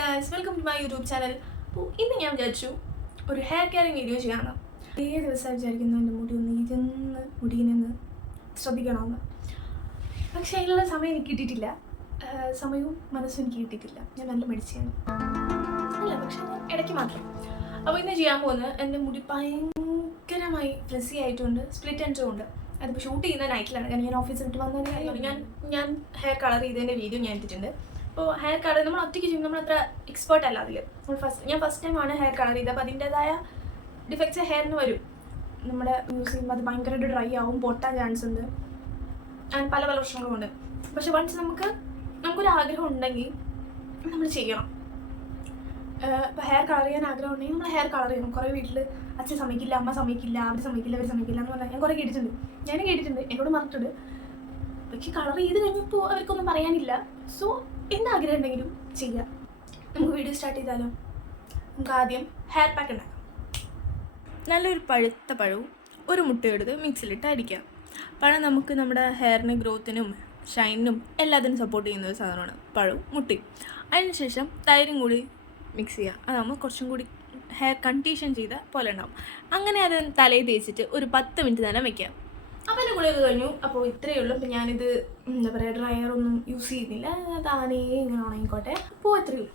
Guys welcome to my YouTube channel അപ്പോൾ ഇന്ന് ഞാൻ വിചാരിച്ചു ഒരു ഹെയർ കെയറിങ് വീഡിയോ ചെയ്യാമെന്ന്. ഏത് ദിവസം വിചാരിക്കുന്നു എന്റെ മുടി ഒന്ന് ഇരുന്ന് മുടിയിനെന്ന് ശ്രദ്ധിക്കണമെന്ന് പക്ഷെ അതിനുള്ള സമയം എനിക്ക് കിട്ടിയിട്ടില്ല. സമയവും മനസ്സും എനിക്ക് കിട്ടിയിട്ടില്ല. ഞാൻ നല്ല മെഡിസിനാണ് അല്ല പക്ഷെ ഞാൻ ഇടയ്ക്ക് മാത്രം. അപ്പോൾ ഇന്ന് ചെയ്യാൻ പോകുന്നത് എന്റെ മുടി ഭയങ്കരമായി ഫ്രിസി ആയിട്ടുണ്ട് സ്പ്ലിറ്റ് എൻഡ് ഉണ്ട്. അതിപ്പോൾ ഷൂട്ട് ചെയ്യുന്ന നൈറ്റിലാണ് കാരണം ഞാൻ ഓഫീസിൽ വിട്ട് വന്നതിന് ഞാൻ ഞാൻ ഹെയർ കളർ ചെയ്തതിന്റെ വീഡിയോ ഞാൻ ഇട്ടിട്ടുണ്ട്. അപ്പോൾ ഹെയർ കളർ നമ്മൾ ഒറ്റയ്ക്ക് ചെയ്യും നമ്മൾ അത്ര എക്സ്പേർട്ട് അല്ല അതിൽ നമ്മൾ ഫസ്റ്റ് ഞാൻ ഫസ്റ്റ് ടൈമാണ് ഹെയർ കളർ ചെയ്തത്. അപ്പോൾ അതിന്റെതായ ഡിഫക്ട്സ് ഹെയറിന് വരും. നമ്മുടെ യൂസ് ചെയ്യുമ്പോൾ അത് ഭയങ്കരമായിട്ട് ഡ്രൈ ആവും പൊട്ടാൻ ചാൻസ് ഉണ്ട്. അങ്ങനെ പല പല പ്രശ്നങ്ങളും ഉണ്ട്. പക്ഷെ വൺസ് നമുക്ക് നമുക്കൊരു ആഗ്രഹം ഉണ്ടെങ്കിൽ നമ്മൾ ചെയ്യണം. ഇപ്പോൾ ഹെയർ കളർ ചെയ്യാൻ ആഗ്രഹം ഉണ്ടെങ്കിൽ നമ്മൾ ഹെയർ കളർ ചെയ്യണം. കുറേ വീട്ടിൽ അച്ഛൻ സമ്മതിക്കില്ല അമ്മ സമ്മതിക്കില്ല അവർ സമ്മതിക്കില്ല അവർ സമ്മതിക്കില്ല എന്ന് പറഞ്ഞാൽ ഞാൻ കുറേ കേട്ടിട്ടുണ്ട്. ഞാനും കേട്ടിട്ടുണ്ട്. എന്നോട് പറഞ്ഞിട്ടുണ്ട്. പക്ഷേ കളർ ചെയ്ത് കഴിഞ്ഞപ്പോൾ അവർക്കൊന്നും പറയാനില്ല. സോ എന്താഗ്രഹം ഉണ്ടെങ്കിലും ചെയ്യാം. നമുക്ക് വീഡിയോ സ്റ്റാർട്ട് ചെയ്താലോ? നമുക്ക് ആദ്യം ഹെയർ പാക്ക് ഉണ്ടാക്കാം. നല്ലൊരു പഴുത്ത പഴവും ഒരു മുട്ട എടുത്ത് മിക്സിലിട്ട് അടിക്കാം. പഴം നമുക്ക് നമ്മുടെ ഹെയറിന് ഗ്രോത്തിനും ഷൈനിനും എല്ലാത്തിനും സപ്പോർട്ട് ചെയ്യുന്ന ഒരു സാധനമാണ് പഴവും മുട്ടയും. അതിനുശേഷം തൈരും കൂടി മിക്സ് ചെയ്യുക അതാകുമ്പോൾ കുറച്ചും കൂടി ഹെയർ കണ്ടീഷൻ ചെയ്ത പോലെ ഉണ്ടാവും. അങ്ങനെ അത് തലയിൽ തേച്ചിട്ട് ഒരു പത്ത് മിനിറ്റ് തന്നെ വെക്കാം. അപ്പോൾ എന്റെ കുളിയൊക്കെ കഴിഞ്ഞു. അപ്പോൾ ഇത്രയേ ഉള്ളൂ. അപ്പോൾ ഞാനിത് എന്താ പറയുക ഡ്രയറൊന്നും യൂസ് ചെയ്യുന്നില്ല. താനേ ഇങ്ങനെ ഉണങ്ങിക്കോട്ടെ. അപ്പോൾ ഇത്രയേ ഉള്ളൂ.